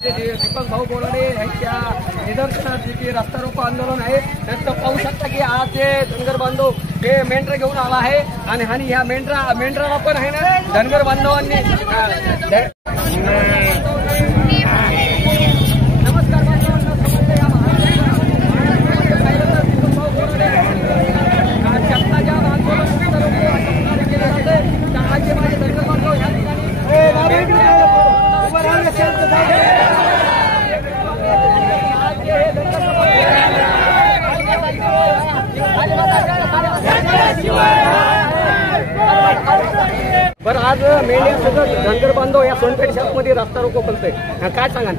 दीपक भाऊ बोराडे यांच्या निदर्शनात जे रस्ता रोको आंदोलन आहे त्यात पाहू शकता की आज जे धनगर बांधव हे मेंढरा घेऊन आला आहे आणि ह्या मेंढराला पण आहे ना धनगर बांधवांनी नमस्कार बांधवांना समजलं या महाराष्ट्राच्या आंदोलन केले जाते माझे धनगर बांधव या ठिकाणी बरं आज मेंढ्यासोबत धनगर बांधव या सोनपेठ शहरामध्ये रस्ता रोको करतोय काय सांगाल?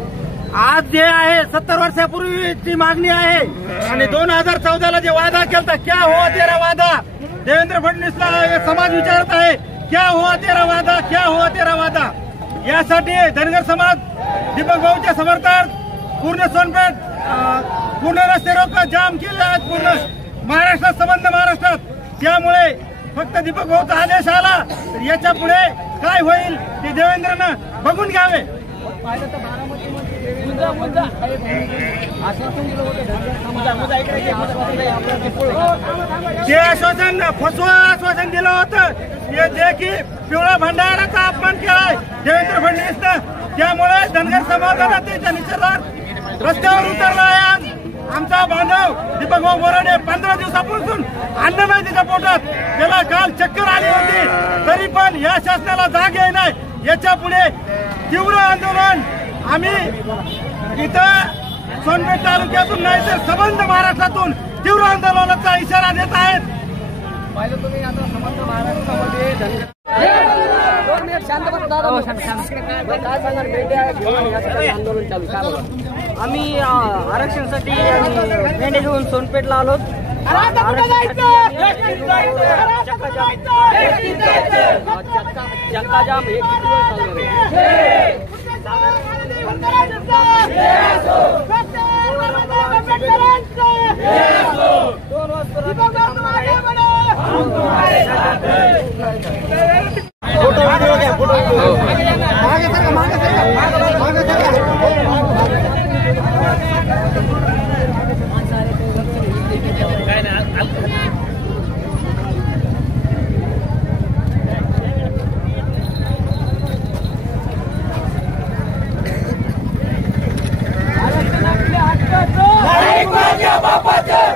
आज जे आहे 70 वर्षापूर्वीची मागणी आहे आणि 2014ला जे वादा केला क्या हुआ तेरा वादा देवेंद्र फडणवीसला समाज विचारत आहे क्या हुआ तेरा वादा क्या हुआ तेरा वादा यासाठी धनगर समाज दीपक भाऊच्या समर्थक पूर्ण सोनपेठ पूर्ण रस्ते रोको जाम केले आहेत पूर्ण महाराष्ट्रात संबंध महाराष्ट्रात त्यामुळे फक्त दीपक भाऊचा आदेश आला तर याच्या पुढे काय होईल ते देवेंद्रनं बघून घ्यावे. ते आश्वासन फसवा आश्वासन दिलं होतं जे की पिवळा भंडाराचा अपमान केलाय देवेंद्र फडणवीसनं त्यामुळे धनगर समाजाला त्याच्या निषेधार्थ रस्त्यावर उतरला आहे. आज आमचा बांधव दीपक भाऊ बोराडे 15 दिवसापासून अन्न नाही त्याच्या पोटात त्याला काल चक्कर आली होती तरी पण या शासनाला जाग येई नाही. याच्या पुढे तीव्र आंदोलन आम्ही इथं सोनपेठ तालुक्यातून नाही तर संबंध महाराष्ट्रातून तीव्र आंदोलनाचा इशारा देत आहेत. पाहिलं तुम्ही आता समर्थ महाराष्ट्रामध्ये काय सांगा मेंढ्या आंदोलन चालू काय बघा आम्ही आरक्षणासाठी मेंढे घेऊन सोनपेठला आलो. चक्का जाम हे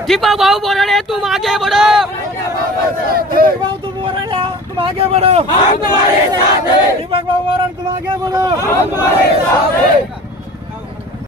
दीपक भाऊ बोराडे तुम आगे बढ़ो. दीपक भाऊ तुम बोराडे तुम आगे बढ़ो. हम तुम्हारे साथ हैं. दीपक भाऊ बोराडे तुम आगे बढ़ो. हम तुम्हारे साथ हैं.